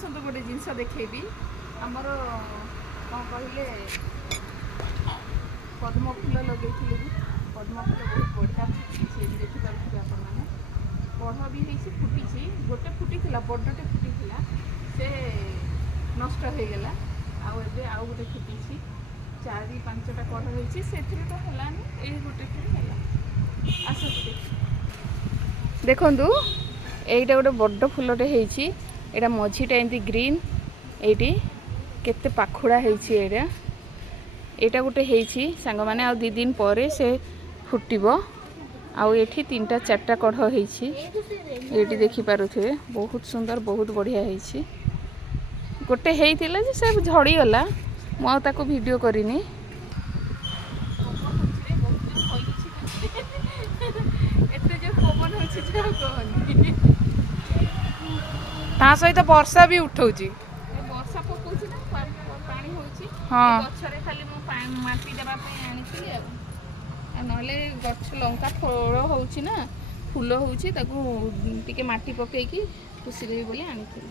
आसतु गोटे जिनस देखेबी आमर कौन कहले पद्म फूल लगे पद्म फूल बहुत बढ़िया फुटी देखिपे आपण मैंने कढ़ भी होती फुटी गोटे फुटी बड़टे फुटी से नष्ट हो गला आउ गोटे फुटी 4-5टा कढ़ होती से तो हलानी ये गोटे है आस देखु यहीटा गोटे बड़ फुलटे होती यहाँ मझीटा एमती ग्रीन ये केते पाखुड़ा होती यहाँ गोटे होती सांग मैंने आ 2 दिन पर से फुटब आउ ये 3-4टा कढ़ होती ये देखिपे बहुत सुंदर बहुत बढ़िया होती गोटे होता जे सब झड़ीगला मुझे वीडियो करनी ता सहित वर्षा भी उठाउची वर्षा पकाउची ना पानी होची हाँ गछरे खाली मु माटी देबा पे आनिथिली नहले गछ लंका फल होची ना फूल होची ताकू टिके माटी पकेकी खुशी रही बोली आनिथिली।